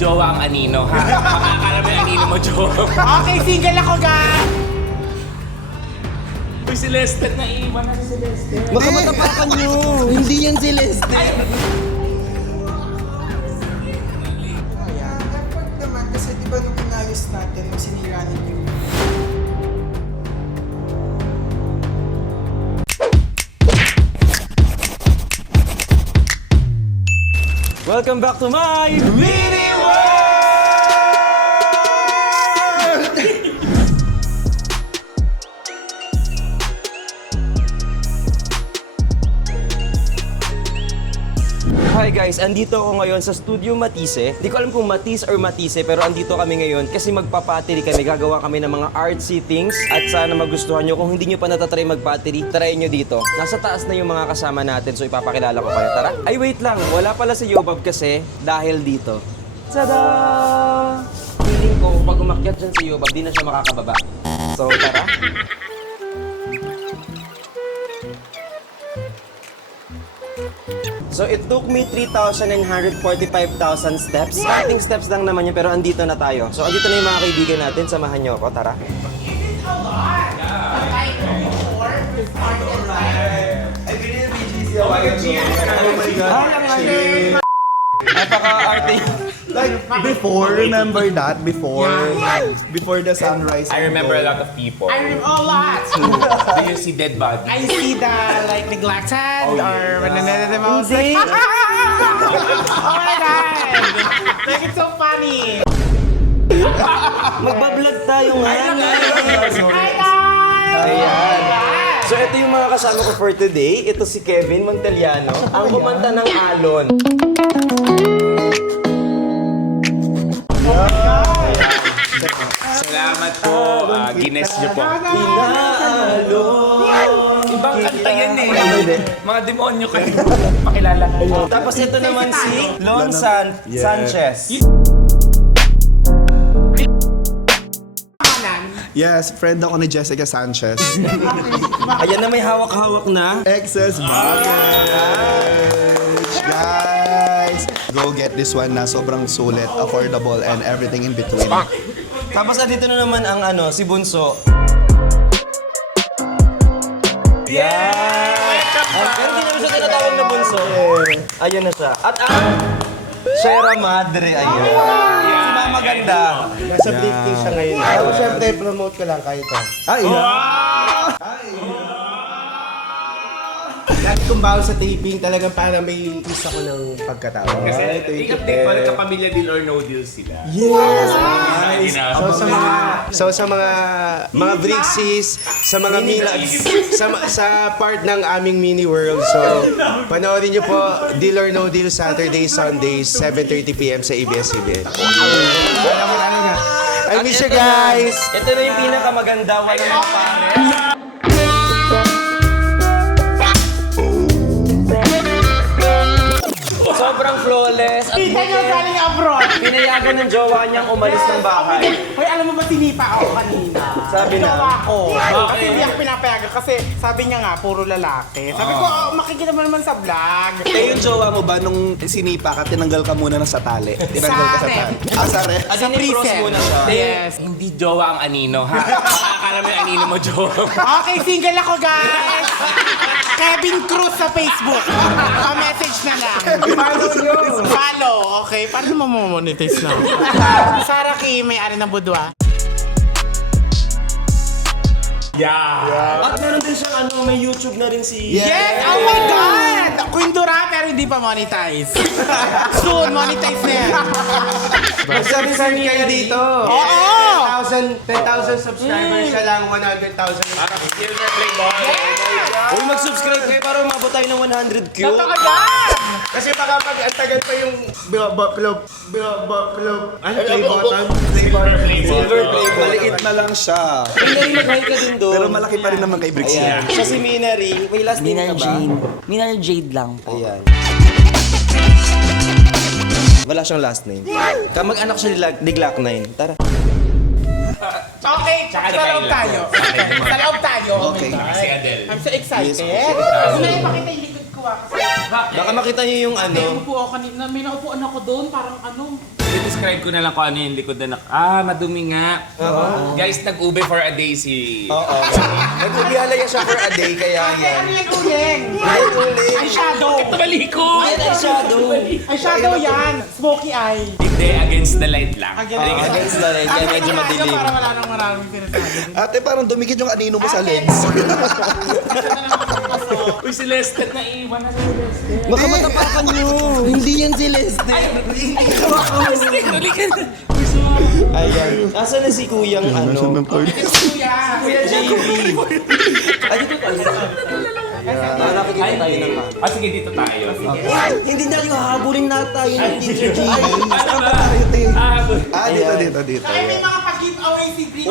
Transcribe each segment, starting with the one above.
jowa ang anino, ha? Akala mo yung anino mo, jowa. Okay, single ako, guys! Uy, si Lester, naiiwan na si Lester. Baka matapakan nyo! Hindi yan si Lester! Ayan. Dapat naman, kasi di ba nung inayos natin, nung sinira ninyo. Welcome back to my Mini World! Hi guys, andito ako ngayon sa Studio Matisse. Di ko alam kung Matisse or Matisse, pero andito kami ngayon kasi magpa-pottery kami. Gagawa kami ng mga artsy things at sana magustuhan nyo. Kung hindi nyo pa natatry mag-pottery, try nyo dito. Nasa taas na yung mga kasama natin, so ipapakilala ko kayo. Tara! Ay wait lang, wala pala si Yobab kasi dahil dito. Tada! Feeling ko, pag umakyat dyan si Yobab, di na siya makakababa. So tara! So it took me 3,945,000 steps. Starting steps lang naman yun, pero andito na tayo. So andito na yung mga kaibigan natin. Samahan niyo ako, tara. Napaka-arte. Like before, remember that? Before the sunrise. I remember a lot of people. I remember a lot! Do you see dead bodies? I see the, like, neglected or mananada mo. Hindi. Oh my God! Like, it's so funny! Magbablog tayo nga. Hi, guys! Ayan. So ito yung mga kasama ko for today. Ito si Kevin Monteliano, ang kumanta ng Alon. Salamat po. Gines niyo po. Inaalon. Ibang kanta yan eh. Mga demonyo kayo. Pakilala. Tapos ito naman si Lon Sanchez. Yes, friend ako ni Jessica Sanchez. Ayan na may hawak-hawak na. Excess baggage! Guys! Go get this one na sobrang sulit, affordable, and everything in between. Tapos andito na naman ang si Bunso. Yeah! Pero hindi naman siya tinatawag na Bunso. Ayun na siya. At ang Sierra Madre, ayun. Si Mama Ganda. Nasa briefing siya ngayon. Pero syempre, promote ko lang kahit ito. Ay! Lagi kong bago sa taping, talagang parang may isa ko ng pagkatao. Kasi i-update ko, nagkapamilya deal or no deal sila. Yes! Nice. Sa mga Brixis, sa mga Milags, sa part ng aming mini world. So, panoorin niyo po, Deal or No Deal, Saturdays, Sundays, 7:30 PM sa ABS-CBN. I miss you guys! Ito na yung pinakamaganda, walang pangit. Sobrang flawless at Kita nyo galing abroad! pinayagan ng jowa niyang umalis ng bahay. Hoy, alam mo ba sinipa ako kanina? Sabi na. Jowa ko. Kasi hindi ako pinapayagan kasi sabi niya nga, puro lalaki. Sabi ko, makikita mo naman sa vlog. Eh, yung jowa mo ba nung sinipa ka, tinanggal ka muna sa tali? Tinanggal ka sa tali? Sa ref? At in-cross prison. muna siya. Yes. Hindi jowa ang anino, ha? Akala mo yung anino mo, jowa. Okay, single ako, guys! Kevin Cruz sa Facebook. Pa-message na lang. Follow nyo. Follow, okay. Paano mo monetize na? Sarah Kim, may-ari ng budwa. Yeah. At meron din siyang may YouTube na rin si... Yes! Oh my God! Kwintura pero hindi pa monetize. Soon, monetize na yan. Magsabi kayo dito. Oo! 10,000 subscribers siya lang, 100,000. Silver Playboy. Uy, mag-subscribe kayo para umabot tayo ng 100K. Napakagad! Kasi baka pag ang tagal pa yung club. Ano, play button? Silver Playboy. Silver Playboy. Maliit na lang siya. Minari, mag-hi ka din doon. Pero malaki pa rin naman kay Brix Ayan. yan. Siya si Minari. May last name ka ba? Minar Jade lang po. Ayan. Wala siyang last name. Kamag-anak siya ni Glock 9. Tara. Okay, sa loob tayo. Sa loob tayo. Okay. Si Adele. I'm so excited. Gusto na ipakita yung likod ko ah. Baka makita niyo yung May upo ako kanina, may naupuan ako doon, parang I-describe ko na lang kung ano yung likod na madumi nga. Guys, nag-ube for a day si... Oo. Nag-ubihalaya siya for a day, kaya yan. Ano yung uling? Ay, shadow. Tabaliko! Ay, shadow yan. Smoky eye. Hindi, against the light lang. Against the light, kaya medyo madilim. Para wala nang maraming sinasabi. Ate, parang dumikit yung anino mo sa lens. Uy, si Lester na iwan na si Lester. Baka matapakan nyo. Hindi yan si Lester. Ayan. Asan na si Kuyang ano? Kuya. Kuya JV. Ay, dito tayo. Nakakita tayo ng map. Sige, dito tayo. Hindi na yung hahabulin na tayo ng Teacher JV. Ano ba? Dito. Ay, may mga pag-giveaway si Green.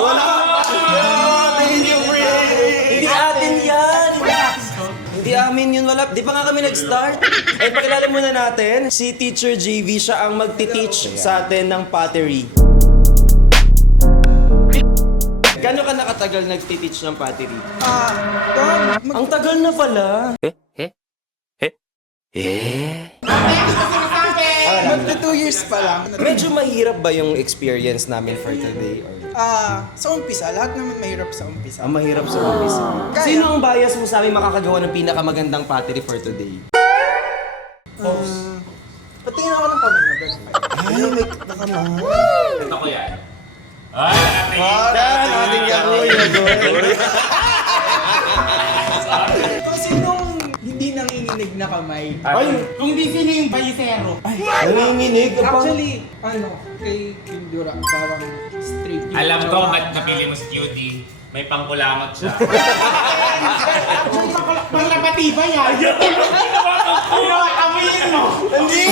Hindi atin yan. Hindi amin yun, wala. Di pa nga kami nag-start. Ay, pakilala muna natin, si Teacher JV, siya ang magti-teach sa atin ng pottery. Gano'n ka nakatagal nagti-teach ng pottery? Ang tagal na pala. Magta 2 years pa lang. Medyo mahirap ba yung experience namin for today? Or... Sa umpisa, lahat naman mahirap sa umpisa. Ang mahirap sa umpisa. Kaya. Sino ang bias mo sa amin makakagawa ng pinakamagandang pottery for today? Patingin ako ng pamilya. Ito ko yan. Ay, Ating Kung sinong hindi nanginginig na kamay. Kung di sino yung bayisero. nanginginig. Actually, kay Kindura, parang straight yung alam ko ba't napili mo si Cutie. May pangkulangot siya. Panglabatiba yan. Amoyin mo. Hindi.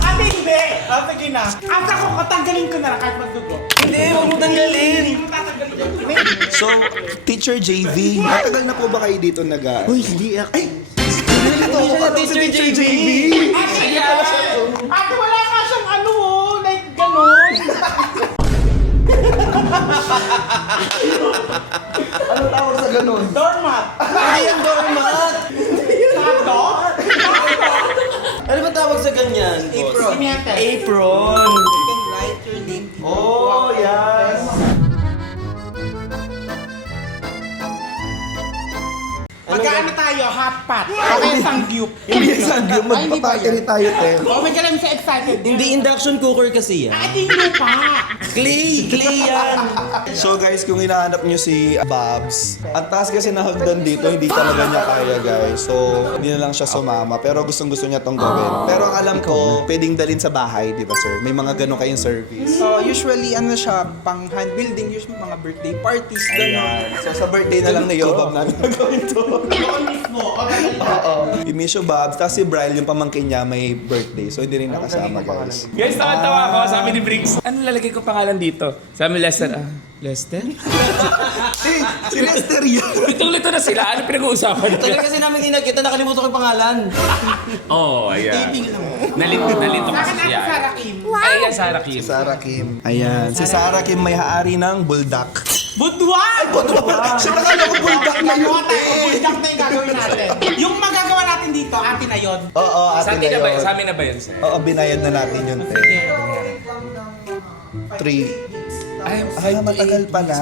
Ate, hindi. Sige na. Asa ko, katanggalin ko na lang kahit magdugo. Hindi, huwag mo tanggalin. So, Teacher JV, matagal na po ba kayo dito Uy, hindi ako. Ay! Hindi siya na Teacher JV. Ate, wala ka siyang ano, like gano'n. Anong tawag sa ganun? Doormat. Hindi yan doormat. Sato? Ano ba tawag sa ganyan? boss? Simiente. Apron. You can write your name. Oh, yes. Mag-ano tayo, hot pot. Okay, sangyup. Hindi isang yung Ay, hindi ba magpapateri tayo, te. Oh my God, I'm so excited. Hindi induction cooker kasi yan. Ate, lupa. Clay yan. So guys, kung hinahanap nyo si Babs, ang taas kasi na hagdan dito, hindi talaga niya kaya guys. So, hindi na lang siya sumama. Pero gustong-gusto niya tong gawin. Pero ang alam ko, pwedeng dalhin sa bahay, di ba sir? May mga ganun kayong service. So, usually, ano siya, pang hand building, usually mga birthday parties, gano'n. So sa birthday na lang ni Yobab namin gagawin to. Doon mismo. Oo. I-miss you, Babs. Tapos si Bryle, yung pamangkin niya, may birthday. So hindi rin nakasama guys. Guys, tawa-tawa ako. Sabi ni Briggs, ano lalagay ko pangalan dito? Sabi ni Lester, Lester? Si Lester yan. Litong-lito na sila. Ano pinag-uusapan Tagal niya? kasi namin inagkita, nakalimutan ko yung pangalan. Oo, ayan. Nalito kasi Bakit siya. Ate Sarah Kim? Ay, yan, Sarah Kim. Sarah Kim. Ayan. Si Sarah Kim may hari ng buldak. Budwag! Siya nakala ko buldak na yun. Gagawa tayo. Buldak na yung gagawin natin. Yung magagawa natin dito, atin na yun. Oo, Sa atin atin na ba yun? yun. Sa amin na ba yun? Oo, binayad na natin yun, te. 3. Ay, matagal pala.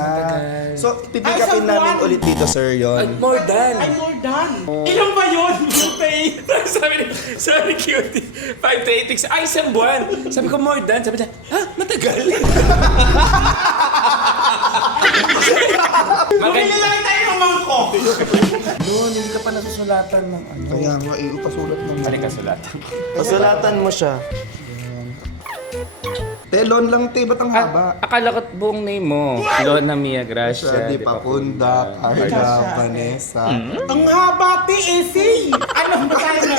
So, pipick upin namin ulit dito, sir, yon. more than. Ay, more done. Ilan ba yun? sabi ni Cutie, 5 to 8 weeks. Ay, isang buwan. Sabi ko, more than. Sabi niya, matagal. Bumili lang tayo ng mangko. Doon, hindi ka pa nasusulatan ng ano. Kaya nga, ipasulat ng Ano ka sulatan? Pasulatan mo siya. Telon lang, te. Ba't ang haba? Akala ko buong name mo. Lona Mia Gracia. Di Papunda, Carla, Vanessa. Ang haba, T.A.C. Ano ba tayo na?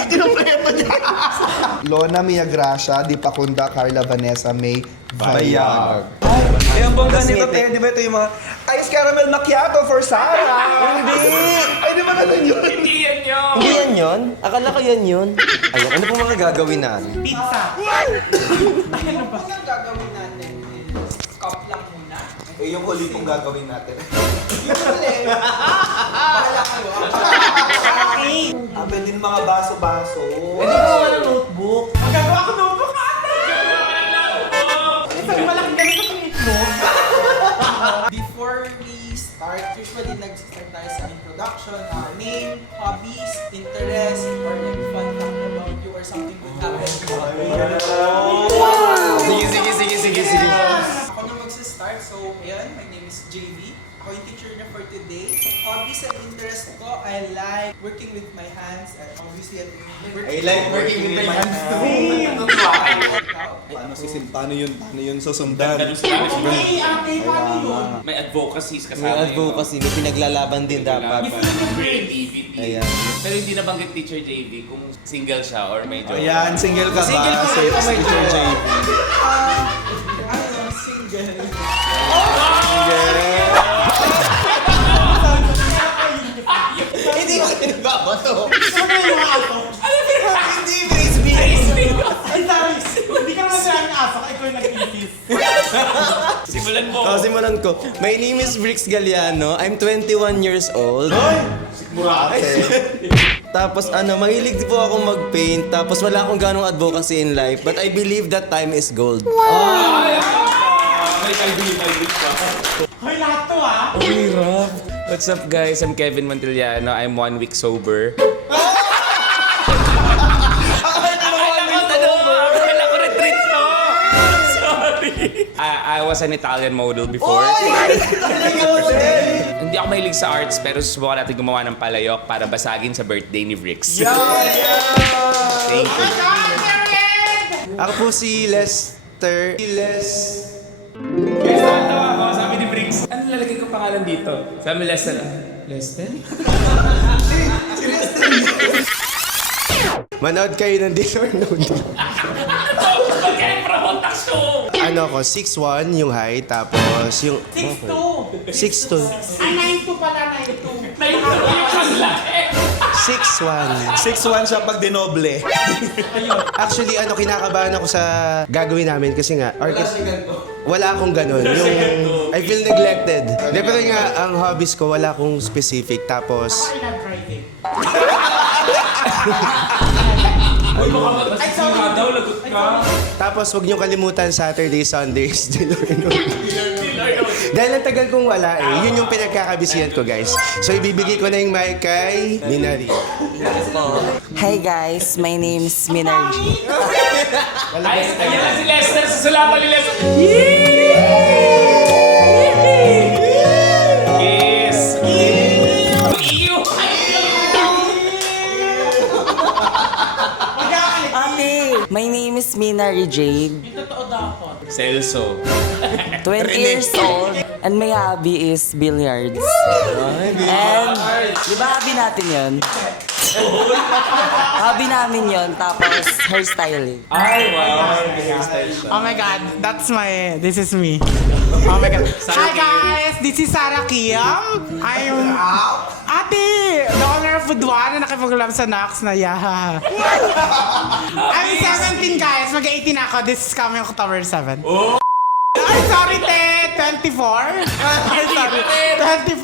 Lona Mia Gracia, Di Pacunda, Carla, Vanessa, May, Bayag. Eh, ang bongga Nito, te, di ba ito yung mga Ice Caramel Macchiato for Sarah? Hindi! Ay, di ba natin yun? Hindi yan yun. Hindi yan yun? Akala ko yan yun. Ayun, ano pong mga gagawin natin? Pizza. Ang gagawin natin is cup lang muna. Eh, yung huli pong gagawin natin. Usually, bahala kayo. Abel din mga baso-baso. Ito po ng notebook. Magagawa ko notebook ate. Before we start, usually nag-start tayo sa introduction, name, hobbies, interests, or like fun fact about you or something good happened. Sige. Ako na magsa-start. So, ayun, my name is JV. Ako yung teacher na for today. Hobbies and interests ko, I like working with my hands and obviously I like working with my hands too. Paano yun susundan? Ganun sila. Kaya May advocacies kasama. May advocacy, may pinaglalaban din dapat. Great DVD. Ayan. Pero hindi nabanggit Teacher JV kung single siya or may jowa. Ayan, single ka ba? Single po, Safe may Teacher jowa. JV. single. Hindi ko nagbabato. Hindi, frisbee. Ay, sorry. Hindi ka naman sila ng aso, ikaw yung nag-insist. Simulan mo. Simulan ko. My name is Brix Galliano. I'm 21 years old. Tapos mahilig po ako mag-paint. Tapos wala akong ganong advocacy in life. But I believe that time is gold. May kalbili pa. Hoy, lahat to ah. What's up guys? I'm Kevin Montiliano. I'm 1 week sober. Akala ko retreat to! Sorry! I was an Italian model before. Hindi ako mahilig sa arts pero susubukan natin gumawa ng palayok para basagin sa birthday ni Vrix. Thank you. Ako po si Lester. Guys, nakatawa ako. Sabi ni Vrix, ano lalagay ko pangalan dito? Sabi ni Lester, Lester? Manood kayo ng Deal or No Deal. Huwag ka ng promote talk show! Ano ko, 6'1 yung height, tapos yung... 6'2". 6'2. Ay, 9'2 pala, 9'2. Nainto yung kanlaki! 6'1. 6'1 siya pag dinoble. Actually, kinakabahan ako sa gagawin namin kasi nga, wala akong ganun. Yung, I feel neglected. Di, pero nga, ang hobbies ko, wala akong specific. Tapos, I love driving. Uy, baka matas ka daw, lagot ka. tapos wag niyo kalimutan Saturday, Sundays, Deal or No Deal. Dahil ang tagal kong wala yun yung pinagkakabisihan ko, guys. So, ibibigay ko na yung mic kay Minari. Hi guys, my name is Minarji. Ay, ayan na si Lester. Susulapan ni Lester. Kiss! Iyo! Ate, my name is Minari Jade. Celso. 20 years old. And my hobby is billiards. And, di ba hobby natin yun? Hobby namin yun, tapos hairstyling. Ay, wow. Hairstyle siya. Oh my God, this is me. Oh my God. Hi guys, this is Sarah Kiam. I'm Ate, the owner of Budwan na nakipag-love sa Nox na yaha. I'm 17 guys, mag-18 ako. This is coming October 7. Oh. Ay, sorry te, 24? Ay, sorry, 25?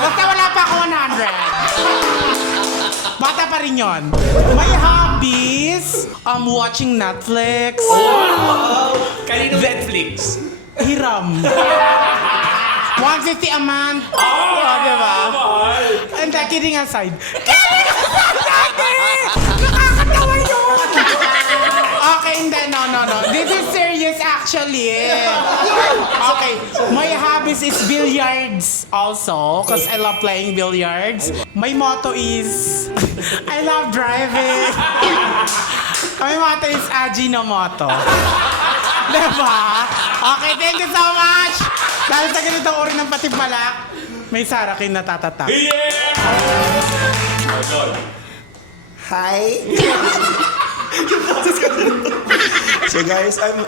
Basta wala pa ako 100. Bata pa rin yun. My hobbies, watching Netflix. Kanino Netflix? Hiram. 150 a month. Oh, diba? Mahal. And kidding aside. Nakakatawa yun! Okay, hindi. No. This is serious actually. Okay, my hobbies is billiards also because I love playing billiards. My motto is I love driving. My motto is Ajinomoto. Diba? Okay, thank you so much! Dahil sa ganitong uri ng patimpalak, may Sarakin na tatatak. Yeah! Oh, God. Hi! So guys, I'm...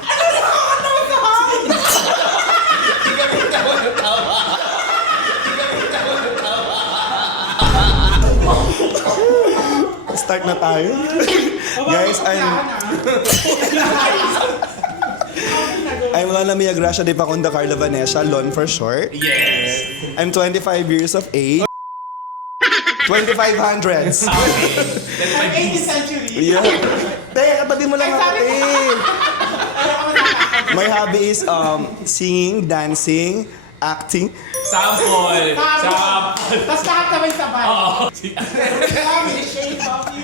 Start na tayo. Guys, I'm Lana Mia Gracia de Pacunda Carla Vanessa, Lon for short. Yes. I'm 25 years of age. 2500s. 18th century. Yeah. Teka, katabi mo lang ako, My hobby is singing, dancing, acting. Sample. Sample. Tapos lahat sabay-sabay. Oo. Kami, shape of you.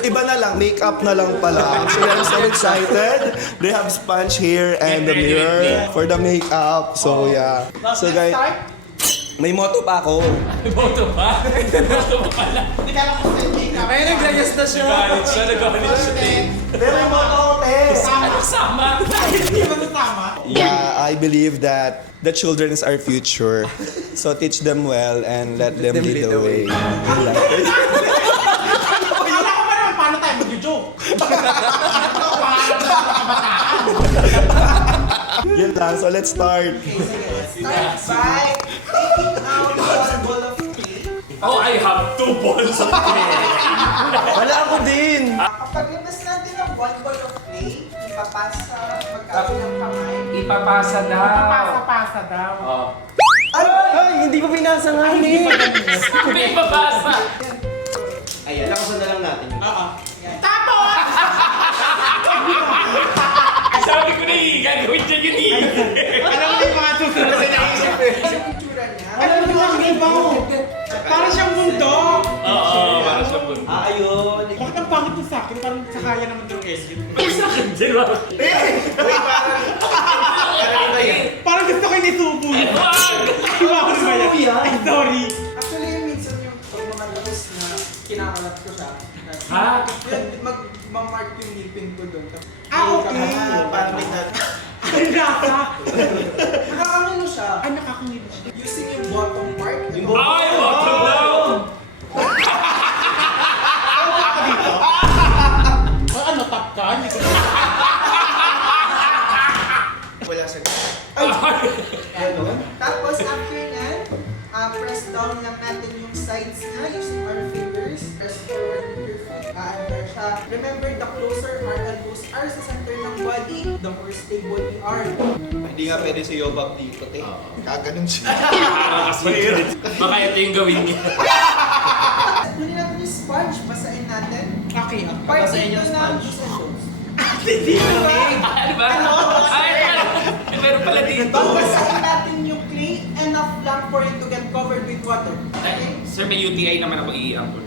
Iba na lang, makeup na lang pala. Actually, I'm so excited. They have sponge here and the mirror for the makeup. So, yeah. So, guys, may motto pa ako. Boto pa? Boto pa pala. Hindi ka lang kung sa makeup. Ay, naglayas na siya. Nagalit siya, nagalit siya. Pero may motto ako, Tess. Ano sama? Hindi ba ito tama? Yeah, I believe that the children is our future. So, teach them well and let them lead the way. Akala ko pa naman paano tayo mag-joke. Yan lang. So, let's start. Start by taking out one ball of clay. Oh, I have 2 balls of clay. Wala ako din! Kapag labas natin ang one ball of clay, ipapasa magkabilang kamay. Ipapasa daw. Pasa-pasa daw. Oh. Ay, hindi pa pinasa nga eh! May ipapasa. Ayan, lakasan na lang natin. Tapos! Sabi ko na gagawin niya yun Alam mo yung mga susunod na naisip eh. Ang itsura niya. Alam mo yung iba mo. Parang siyang mundo. Oo, para sa punto. Ayun! Bakit ang pangit mo sa akin? Parang sa kaya naman ng Elliot. Sa akin din, ba? Parang gusto ko yung isubo yun. Iba ko na ba yan? Ay, sorry. Actually, yung minsan yung pag mga labas na kinakalat ko siya. Ha? Yun, mag-mark yung ngipin ko doon. Okay. Parang may Ang gata. nakakangilo siya. Ay, nakakangit siya. Using yung bottom part. Ay, bottom down! Ay, ano, tap ka? Hindi ko Wala sa... Tapos after that, press down lang natin yung sides niya using our fingers. Press forward with your feet. Under siya. Remember, the closer our elbows are sa center ng body, the more stable we are. Hindi nga pwede si Yobab dito, te. Kaganon siya. Baka ito yung gawin niya. Kunin natin yung sponge, basahin natin. Okay, okay. Basahin yung sponge. Ano ba? Ay, meron pala dito. Basahin natin yung clay, enough lang for it to get covered with water. Okay? Sir, may UTI naman ako i-ampun.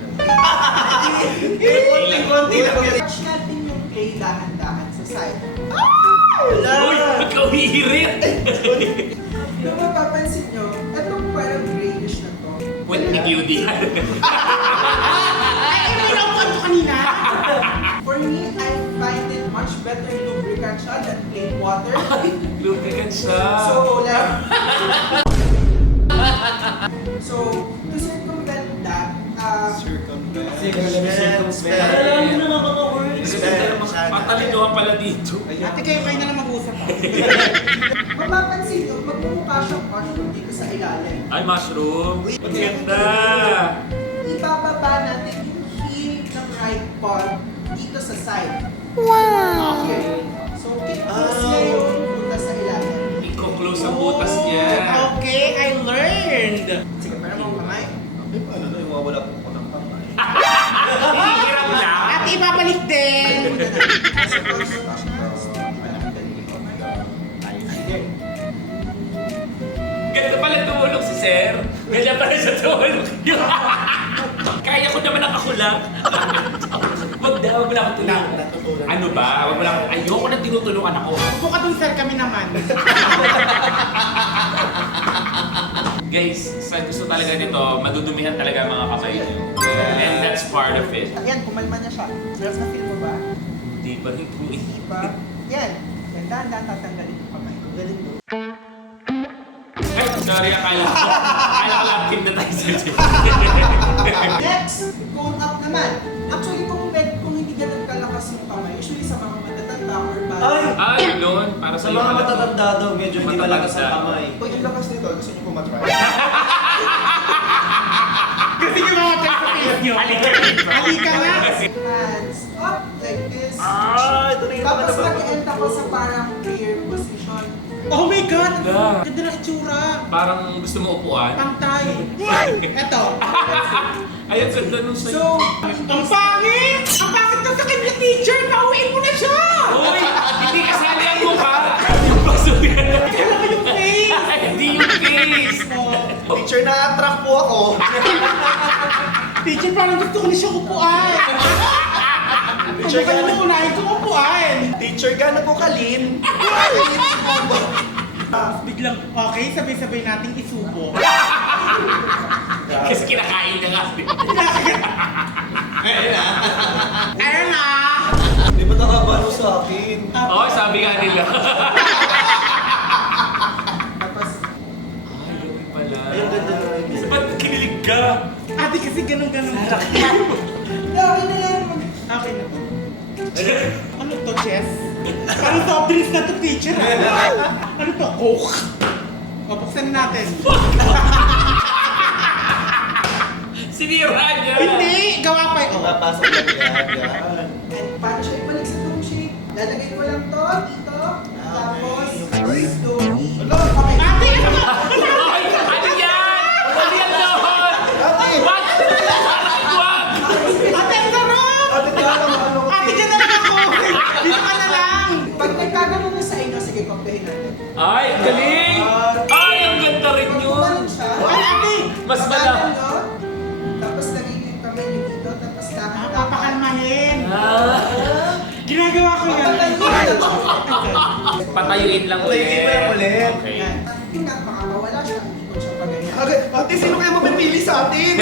Touch natin yung clay dahan-dahan sa side. Uy, ikaw hihirit! Kung mapapansin nyo, itong parang grayish na to. Wala ni UTI. Ay, may naupuan ko kanina. For me, I find it much better lubricant siya than plain water. Lubricant siya. So, like... so, to circumvent that, Alam mo naman mga words. Patalinohan pala dito. Ate, kayo na lang mag-usap. mapapansin nyo, magmumukha siyang mushroom dito sa ilalim. Ay, mushroom. Ang ganda. Ibababa natin yung heel ng right paw dito sa side. Wow! Okay. So, kick-close niya yung butas sa ilalim. Iko-close ang butas niya. Okay, I learned. Sige, parang mga kamay. Ano na, yung mawala po ko ng kamay. Hihiram lang. At ibabalik din. Ganda pala tumulong si Sir. Ganyan pala siya tumulong. Kaya ko naman nakakulak. Wag daw, wag mo lang akong tulungan. Ano ba? Wag mo lang akong, ayoko na tinutulungan ako. Upo ka dun, sir, kami naman. Guys, sa gusto talaga nito, madudumihan talaga ang mga kamay niyo. And that's part of it. Ayan, kumalma na siya. Girls, na-feel mo ba? Di ba rin po eh? Diba? Yan. Yan, dahan-dahan tatanggalin yung kamay. Galing mo. Ay, sorry, akala ko lang team na tayo sa Next, cone up naman. Actually, kung hindi ganun kalakas yung kamay, usually sa mga matatanda or bata. Ay, yun. Para Sa mga matatanda daw, medyo hindi malakas ang kamay. Pag yung lakas nito, gusto niyo po matry? Kasi yung mga test sa face nyo. Halika na. Hands up like this. Ito na Tapos mag-end ako sa parang prayer position. Oh my God! Ganda. Ganda ng itsura. Parang gusto mo upuan. Pantay. Eto. Ay, ang ganda nung sa'yo. So, Ang pangit! Ang pangit na sa kanya, teacher! Pauwiin mo na siya! Uy, hindi kasali ang mukha. Teacher, na-attract po ako. Teacher, parang gusto ko na siya upuan. Teacher, Ano kayo unahin ko upuan? Teacher, gano'n po kalin? Biglang, okay, sabay-sabay nating isubo. Kasi kinakain niya nga. Ayun na! Di ba nakabalo sa akin? Oo, sabi nga nila. Tapos, Ayun pala. Ayun, ganda. Ba't kinilig ka? Ate kasi ganun-ganun. okay na yan. Okay na to. Ano to, Chess? Parang soft drinks na to, teacher. Ano to, Coke? O, buksan natin. Sinira niya. Hindi! Gawa pa yun. Napasok na yan. And paano siya ibalik sa tong shake? Lalagay ko lang to dito. Tapos, slowly. Okay. Ate, ano ba? Ay, ano yan? Ano yan doon? What? Wag! Ate, ang sarap! Ate, ano? Ate, dyan na lang ako! Dito ka na lang! Pag nagkagano na sa inyo, sige, pagdahin natin. Ay, ang galing! Ay, ang ganda rin yun! Pagkumanin siya. Ay, ate! Mas Pagkagano, mala. tapos lagay niyo yung kamay niyo dito, tapos Ah, papakalmahin! Ah, Ginagawa ko yan. patayuin lang ulit. Patayuin mo lang ulit. Okay. Yan. Tingnan, baka mawala siya. Ikot siya pa ganyan. Okay, ate, sino kaya mapipili sa atin?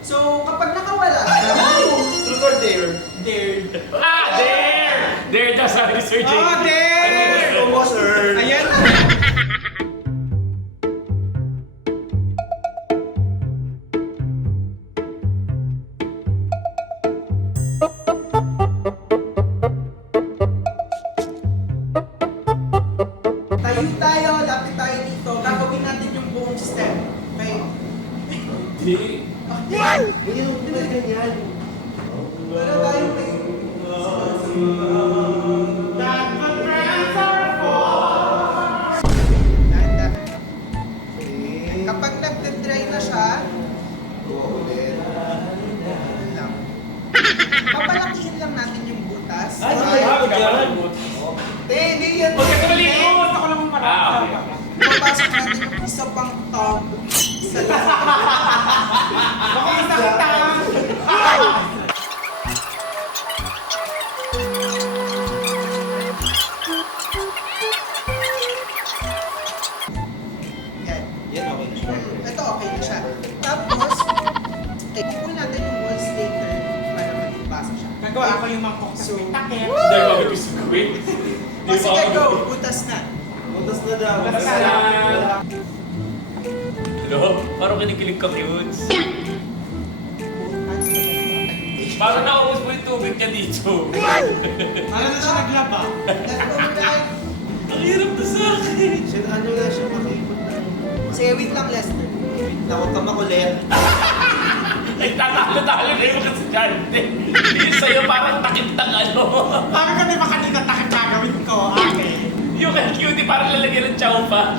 So, kapag nakawala siya, Truth or dare? Ah, there! There daw sabi ni Sir Jake. Oh, there! Oo, sir. Ayan. tayo tayo, lapit tayo dito. Gagawin natin yung buong step. Okay? Hindi. Wala tayong may... That my friends are for. Dahan-dahan. Kapag nagde-dry na siya, lang. Papalakihin lang natin yung butas. Hindi yan. Huwag ka tumalikod! Gusto ko lang Ah, okay. Papasok natin yung isa pang tub sa loob. Baka isang tang. Yan. Yan, okay na siya. Ito okay na siya. Tapos, pull natin yung wall staker para maging basa siya. Nagawa ko yung mangkok sa may takip. Dahil bakit gusto ko eh. O sige, go. Butas na. Butas na daw. Basta lang. Hello? Parang kinikilig ka, Cutes. Hands to the Parang naubos mo yung tubig niya dito. Ano na siya naglaba? Let go right. Ang hirap na sa akin. Sinaan nyo na siya makikot na. Sige, wait lang, Lester. Huwag ka makulit. Ay, tatalo-talo na yung kasadyante. Yung sa'yo parang takip ng ano. Parang kami makanina takip gagawin ko. Okay. Yung kay Cutie parang lalagyan ng chow pa.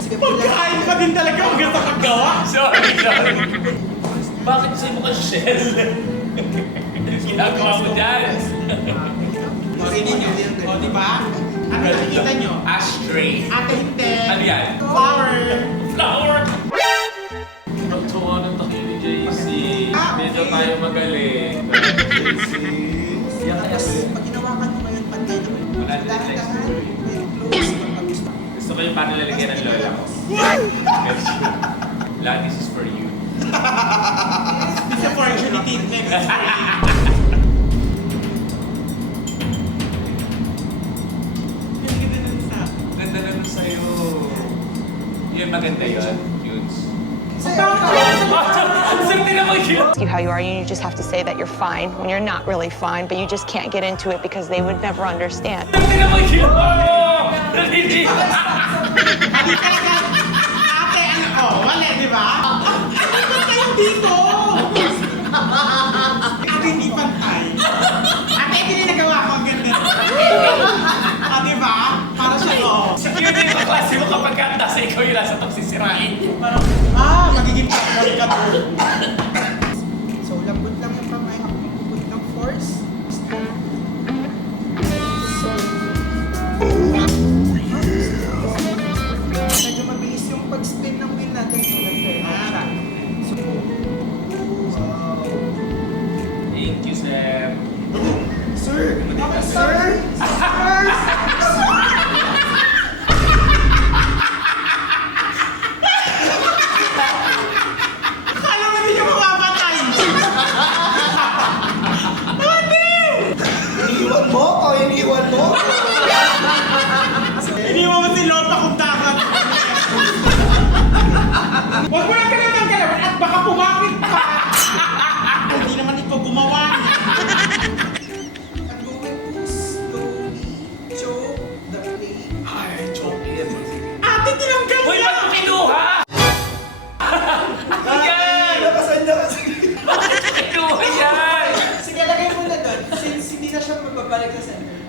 Sige, pull lang. Pagkain pa din talaga ang gusto kong gawa. Sorry. Bakit sa'yo mo ka shell? Anong ginagawa mo dyan? Hindi nyo. O, di ba? Ano nakikita nyo? Ashtray. Ate, hindi. Ano yan? Flower. Flower! Ang tuwa ng takin ni JC. Medyo tayo magaling. JC. Tapos, pag ginawakan mo ngayon, pantay naman. Wala din Dahan-dahan, may close kapag gusto. Gusto ko yung paano lalagyan ng lola ko. La, this is for you. This opportunity next. Ganda nun sa... Ganda na nun sa'yo. Yun, maganda yun. Cutes. Sarte naman yun! You how you are, you just have to say that you're fine when you're not really fine, but you just can't get into it because they would never understand. Sarte naman yun! Oh! Nalili! Ate, ano? Oh, wala, di ba? Ano kayo dito? Ate, hindi pantay. Ate, hindi nagawa ko ang ganda. Ah, di ba? Para siya, oh. Yun yung kaklase mo kapag kanta sa ikaw yung nasa top sisirain. Parang, magiging pakbal ka po. So, lambot lang yung kamay. Ako magpuput ng force. So,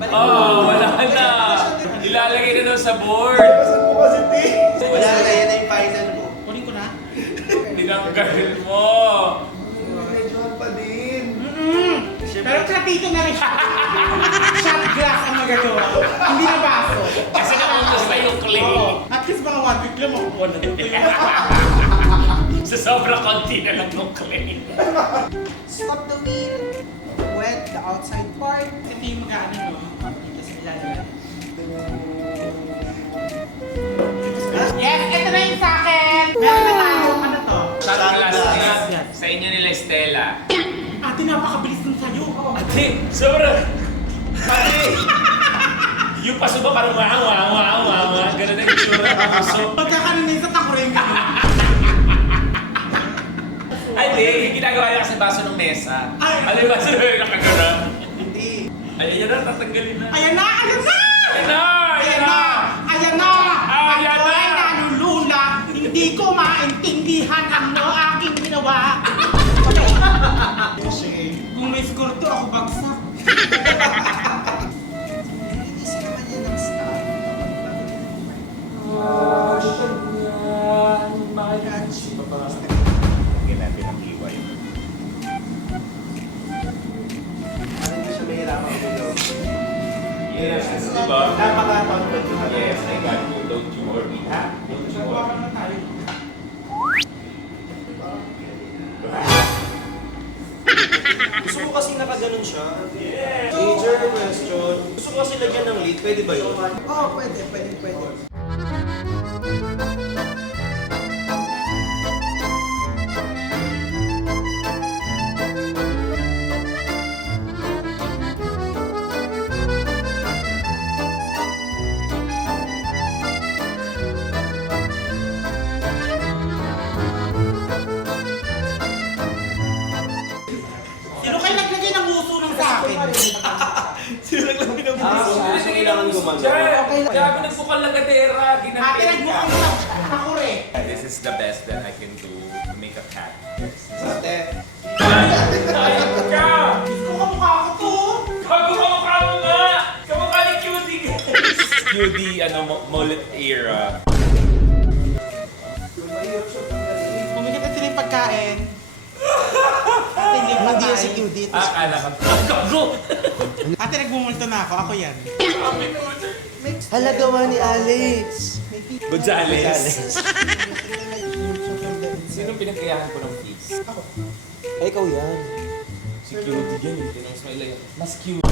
Wala na. Ilalagay na daw sa board. Wala na, yan na yung final mo. Kunin ko na. Tinanggal mo. Pero platito na rin siya. Shot glass ang magagawa. Hindi na baso. Kasi naubos na yung clay. At least mga 1 week lang makukuha na ito yun. Sa sobrang konti na lang yung clay. Stop the wheel. Wet the outside part. Ito yung mag-ano, no? Dito sa ilalim. Yes, ito na yung sa akin. Meron na tayo. Ano to? Shot glass Yes. niya. Sa inyo nila Stella. Ate, napakabilis ng sayo. Ate, sobrang. Ate! Yung paso ba parang wow. Ganun na yung tsura ng paso. Pagkakanin na isa tako rin ka. Ay, di. Yung ginagawa niya kasi baso ng mesa. Ay. Ano yung baso ng nakagana? Hindi. Ay, yan na. Tatanggalin na. Ayan na! Ayan na! Ayan na! Ayan na! Ayan na! Ayan Ako na! ay nalulula. Hindi ko maintindihan ano aking ginawa. Kung may score to, ako bagsak. Nilinis naman yan ng staff. Hindi natin ang iway. Hindi siya mahirapan ko. Yes, di ba? Napaka-confident ko. Yes, I got you. Don't you worry, ha? Don't you worry. Gusto ko kasi nakaganon siya. Major question. Gusto ko kasi lagyan ng lid. Pwede ba yun? Oh, pwede. Sino kayo naglagay ng uso ng sa akin? Gusto kailangan gumano. Gabi nagbukal na gadera. Ate, Ginamit nagbukang ka. sa ako rin. This is the best that I can do to make a cat. Ate, Ayun ka! Gusto ko mukha ko to. Bago kamukha mo nga! Kamukha ni Cutie, guys! Cutie, mullet era. Pumikit na sila yung pagkain. Ate, hindi pa hindi yan si tayo. Cutie. Akala ka. Ang gago! Ate, nagmumulto na ako. Ako yan. Hala, gawa ni Alex. Gonzales. Sino pinagkayahan ko ng fees? Ay, ikaw yan. Si Cutie yan. Hindi na mas mailay. Mas cute.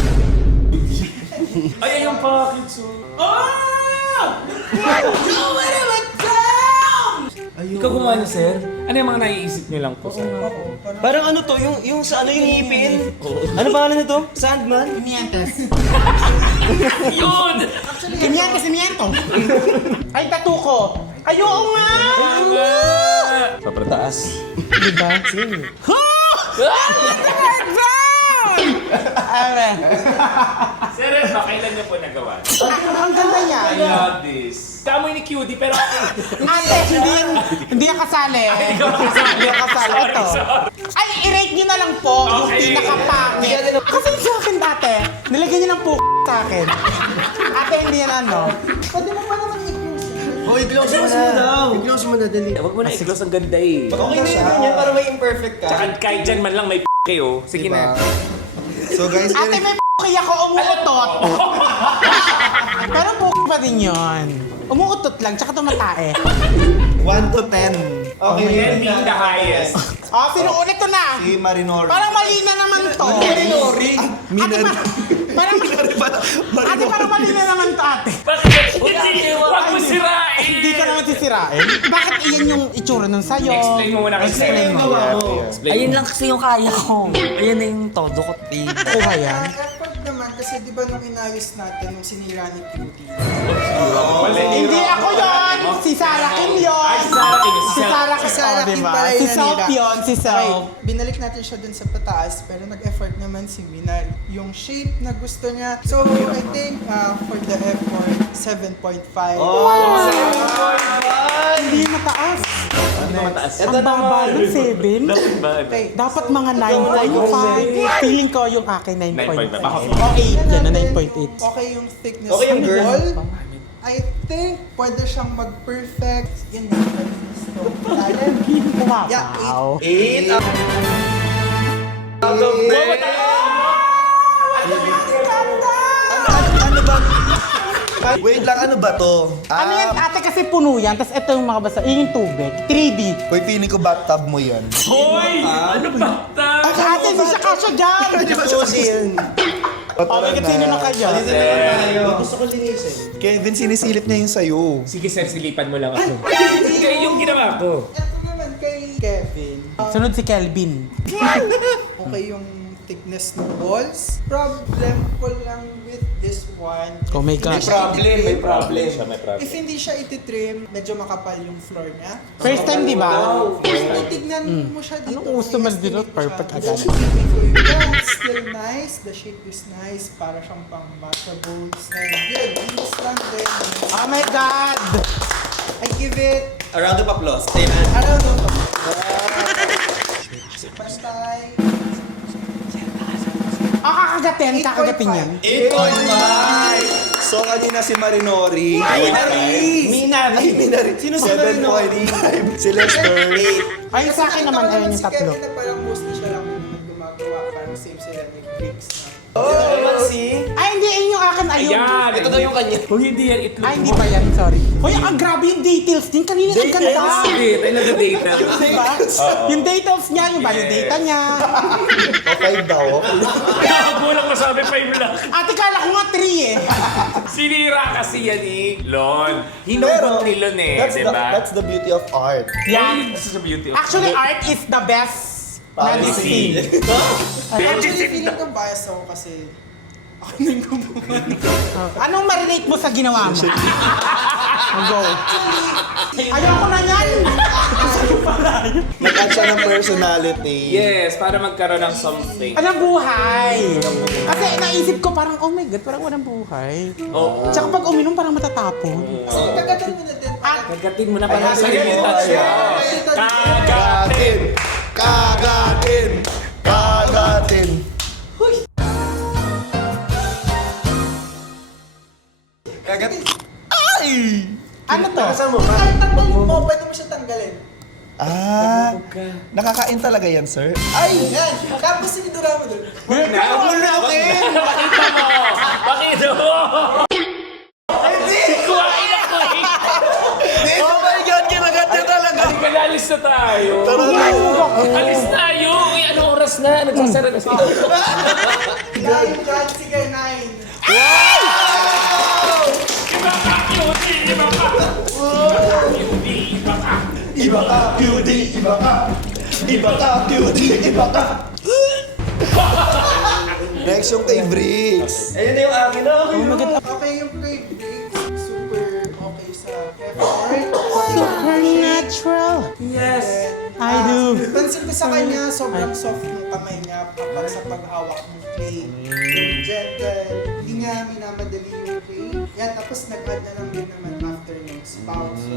Ay, ayun pa. Cute so. Oh! Ikaw gumawa niyo, sir? Ano yung mga naiisip niyo lang po, sir? Parang ano to? Yung sa ano yung ngipin? Ano pangalan nito? Sandman? Pimientos. Yun! Pimientos, pimiento. Ay, tattoo ko. Ay, oo nga! Sobrang taas. Diba? Sino? Amen. Sir, ba kailan niyo po nagawa? Ang ganda niya. I love this. Kamoy ni Cutie, pero Ate, hindi yan kasali. Hindi yan kasali. Ito. Ay, i-rate nyo na lang po yung Okay. pinaka-pangit. Kasi sa akin, ate, nilagyan nyo ng sa akin. Ate, hindi yan ano. Pwede mo pa naman i-close. Oh, i-close mo na. I-close mo na, dali. Huwag mo na i-close ang ganda eh. Okay na yun ganyan para may imperfect ka. Tsaka kahit dyan man lang may kayo. Sige na. So guys, Ate, may kaya ako umuutot. Pero pa din yun. Umuutot lang, tsaka tumatae. 1 to 10. Okay, Yan being the highest. Oh, sino ulit to na? Si Marinori. Parang mali na naman to. Marinori. Ate, parang mali na naman to, ate. Bakit? Hindi, huwag mo sirain. Hindi ka naman sisirain. Bakit iyan yung itsura ng sayo? Explain mo muna kasi. Explain mo. Explain Ayun mo. lang kasi yung kaya ko. Ayun na yung todo ko. Kuha yan. Effort naman kasi di ba nung inayos natin nung sinira ni Cutie. Hindi ako yon. Si Sarah Kim yun. Ay, si Sarah Kim. Si Sarah Kim. Si Sarah Kim diba? pala Si yung Soap nanira. yun. Si Okay, Soap. binalik natin siya dun sa pataas pero nag-effort naman si Mina yung shape na gusto niya. So, I think for the effort, 7.5. Hindi mataas. Ang baba ng 7. Okay. Dapat mga 9.5. Feeling ko yung akin 9.5. 9.5. O 8 yan na 9.8. Okay yung thickness Okay yung ng girl. wall. I think pwede siyang mag-perfect. Yan yung thickness to. Alam? Wow. 8 Ano ba? Wait lang, ano ba to? Ano yan ate kasi puno yan, tapos ito yung mga basa, yun yung tubig, 3D. Uy, feeling ko bathtub mo yan. Hoy! Ano ba? Ate, hindi siya kasya dyan! Susi yan. O, bakit sino na kayo? Gusto ko linisin. Kevin, sinisilip niya yung sayo. Sige sir, silipan mo lang ako. Kaya yung ginawa ko. Ito naman kay Kevin. Sunod si Kelvin. Okay yung thickness ng walls. Problem ko lang with this one. Oh my gosh. May problem. If hindi siya ititrim, medyo makapal yung floor niya. First time, di ba? Kung titignan mo siya dito, Anong gusto man dito? Perfect agad. Yeah, it's still nice. The shape is nice. Para siyang pang matchables. And yun, linis lang din. Oh my God! I give it, A round of applause. Amen. I don't know. Pantay. Kakagatin yan. 8.5! So, kanina si Marinori. Minari. Minari. Sino si Marinori? 7.5. Si Lester. Ay, sa akin naman, ayun yung Si tatlo. Kevin na parang mostly siya lang naman gumagawa. Parang same sila ni Bricks na. Ay, hindi, yun yung akin, ayun. Ayan! Ito daw yung kanya. Kung hindi yan itlog Ay, hindi pa yan, sorry. Hoy, ang grabe yung details din. Kanina, ang ganda. Wait, I know the data. Diba? Yung details niya, yung valid data niya. Okay daw. Nakagulang ko sabi 5 lang. Ate, kala ko nga 3 eh. Sinira kasi yan eh. Lon. Hinugot ni Lon eh, di ba? That's the beauty of art. Yan. This is the beauty of Actually, art is the best Policy. medicine. Actually, feeling ko bias ako kasi ako na yung gumawa. Anong marinate mo sa ginawa mo? Go. Ayoko na yan. Nag-add siya ng personality. Yes, para magkaroon ng something. Anong buhay? Kasi naisip ko parang, oh my God, parang walang buhay. Oo. Tsaka pag uminom, parang matatapon. Kasi kagatan mo na din. Kagatin mo na pala sa limitas siya. Kagatin! Kagatin! Kagatin! Ano to? Tanggalin mo, pwede mo siya tanggalin. Ah, nakakain talaga yan, sir. Ay, yan. Tapos sinidura mo doon. Pakita mo! Pakita mo! Hindi! Kuhain ako eh! Oh my God, kinagat niya talaga! Halika, alis na tayo. Tara na. Alis tayo! Eh, ano oras na? Nagsasara na sila. Dahil dyan, sige, 9. Iba ka, cutie! Iba ka! Cutie, iba ka! Iba ka, cutie! Iba ka! Iba ka, cutie! Iba ka! Next yung kay Bricks. Ayun na yung akin na. Okay, yung kay Briggs, super okay sa effort. Supernatural. Yes. I do. Pansin ko sa kanya, sobrang soft ng kamay niya kapag sa paghawak ng clay. Yung gentle, hindi nga minamadali yung clay. Yan, tapos nag-add na lang din naman after yung spout. So,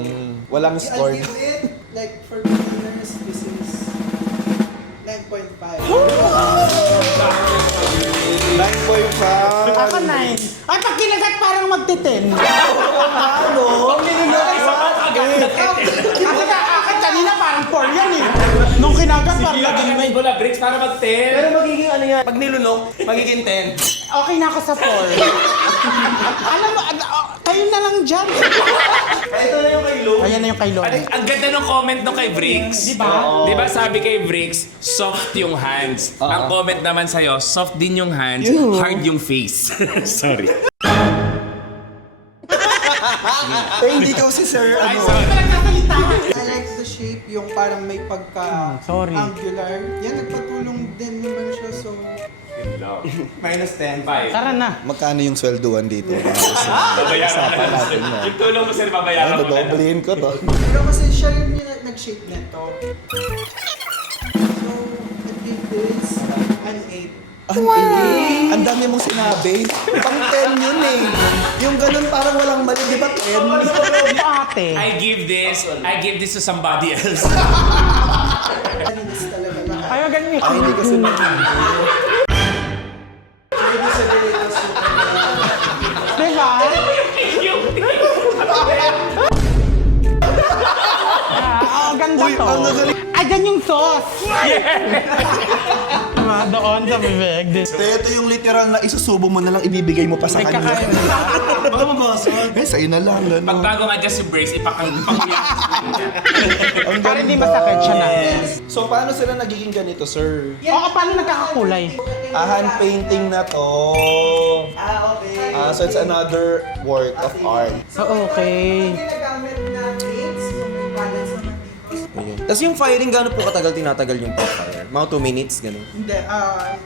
Walang I'll score. give it, like, for beginners, this is 9.5. 9.5. Ako 9. Ay, pag kinagat parang magti-10. Ano? Kasi akin kanina parang 4 yan eh. Nung kinagat parang naging May bola bricks para mag-10. Pero magiging ano yan? Pag nilunok, magiging 10. okay na ako sa 4. Alam mo, kayo na lang dyan. Ito na yung kay Lo. Ayan na yung kay Lord. Ang ganda ng comment nung kay Bricks. Di ba? Di ba sabi kay Bricks, soft yung hands. Ang comment naman sa'yo, soft din yung hands, hard yung face. Sorry. Eh, hindi daw si Sir, Ay, ano? sorry. I like the shape, yung parang may sorry. pagka-angular. Yan, nagpatulong din naman siya, so... Minus 10. Tara na. Magkano yung swelduhan dito? Babayaran natin. Yung tulong mo sir, babayaran mo na. Dodoblihin ko to. Pero kasi siya rin yung nag-shape nito. So, I think this an 8. Ang dami mong sinabi. Pang 10 yun eh. Yung ganun parang walang mali, di ba 10? Ate. I give this to somebody else. Ayaw ganyan. Ay, hindi kasi Diba? Oo, ganda Uy, to. ang nagaling. Ay, dyan yung sauce. Diba, doon sa bibig. Ito yung literal na isusubo mo na lang, ibibigay mo pa sa kanya. Kakain nila. Baka mabasag. Eh, sa'yo na lang. Ano? Pagbago nga dyan si Brace, ipakangyak. Ang Para hindi ganda. masakit siya na. So, paano sila nagiging ganito, sir? Oo, paano nagkakakulay? Hand painting na to. Okay. So, it's another work of art. So, okay. Ginagamit na paints, so may balance naman dito. Tapos yung firing, gano'n po katagal tinatagal yung pag-fire? Mga 2 minutes, gano'n? Hindi,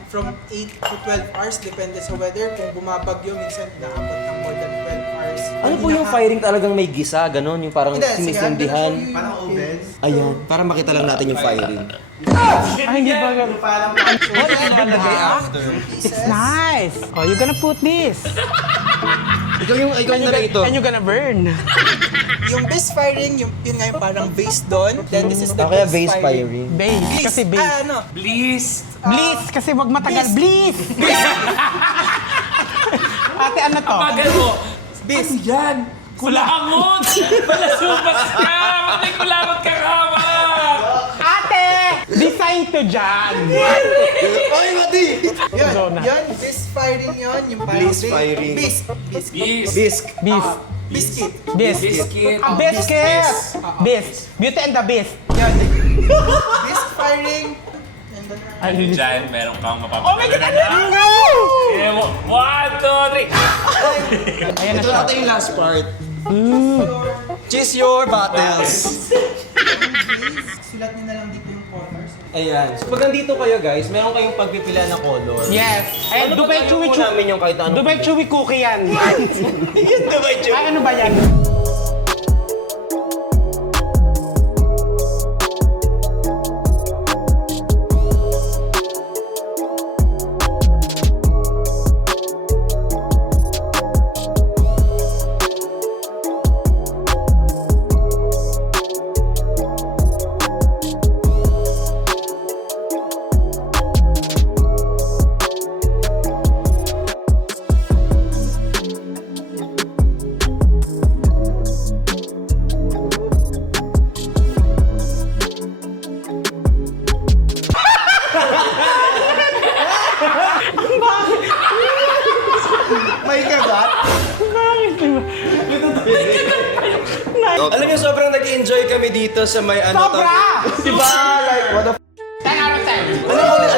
from 8 to 12 hours, depende sa weather. Kung bumabagyo, minsan naabot ng more than 12 hours. Ano po yung firing talagang may gisa, gano'n? Yung parang Hindi, sige, sinisindihan? parang oven. Ayan, para makita lang natin yung firing. Ay, hindi ba ganun? Parang It's nice. Oh, you gonna put this. Ikaw yung narito. And you gonna burn. Yung base firing, yun nga yung parang base doon. Then this is the Kaya base base firing. Base. Bliss. Kasi base. Ano? Please. Bliss. Kasi wag matagal. Bliss. Ate, ano to? Bagal mo. Bis. Ano yan? Kulangot! Malasubas ka! May kulangot ka kama! Ate! Design to dyan. Ay, mati! Yun, Zona. yun, base firing yun. Yung parang Bliss firing. Base. Bis. Bisk. Beef. Biscuit. Beef. Biscuit. Biscuit. Beef. Beauty and the Beast. Yan. Base firing. And then, Diyan, meron kang mapapagod. Oh my God! No! 1, 2, 3. Ayan na Ito siya. natin yung last part. Choose your battles. sulat nyo na lang dito yung colors. Ayan. So pag nandito kayo guys, meron kayong pagpipila na color. Yes. Ayan, Ano Dubai ba Chewy tayo namin yung kahit anong Dubai Chewy cookie yan. Yun, Dubai Chewy. Ay, ano ba yan? May kagat? Alam niyo, sobrang nag-enjoy kami dito sa may ano to. Sobra! Diba? Like, what the 10 out of 10.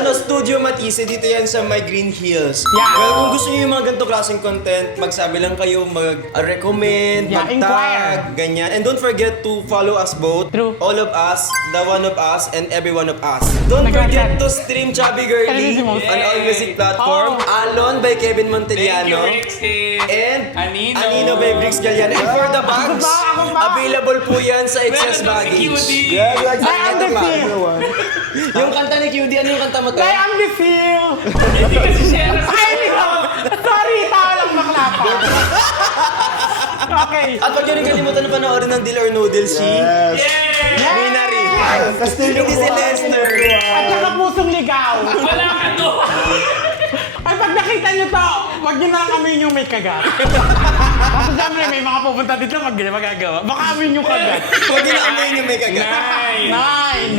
Studio Matisse, dito yan sa my Green Hills. Yeah. Well, kung gusto niyo yung mga ganito klaseng content, magsabi lang kayo, mag-recommend, Yeah, mag-tag, inquire. ganyan. And don't forget to follow us both. True. All of us, the one of us, and every one of us. Don't Nag-aasal. forget to stream Chubby Girly Television. on all music platform. Alon by Kevin Thank you, Montellano. Rixie. And Anino. by Brix Galliano. And for the bags, Ako ba? available po yan sa Excess Meron daw si Baggage. Cutie. I am the feel. Yung kanta ni QD, ano yung kanta mo to? I am the feel. Hindi kasi share. Ay, sorry, tao lang bakla pa. Okay. At huwag niyo rin kalimutan na panoorin ng Deal or No Deal si Minari. Hindi si Lester. At saka pusong ligaw. Wala ka doon. Ay, pag nakita nyo to, wag nyo na lang amin yung may kagat. Kasi siyempre, may mga pupunta dito, magagawa. Baka amin yung kagat. Huwag niyo na amoyin yung may kagat. Nine.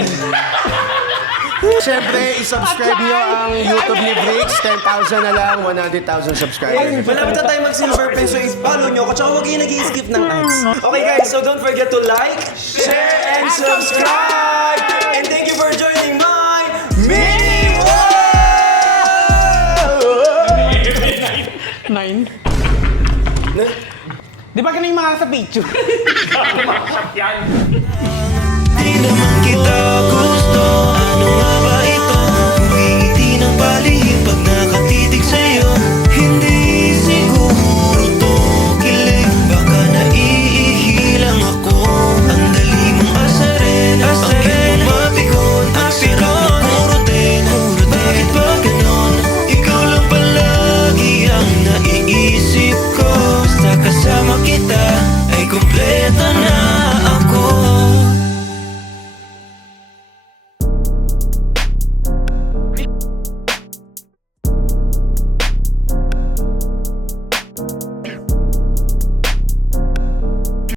Siyempre, isubscribe nyo ang YouTube ni Brix. 10,000 na lang, 100,000 subscribers. Malapit na tayo mag-silver pen, so i-follow nyo ako. Tsaka huwag kayo nag-i-skip ng ads. Okay guys, so don't forget to like, share, and subscribe! And thank you for joining my Mini World! 9. Di ba ganun yung mga sa picture? Yan. Di naman kita gusto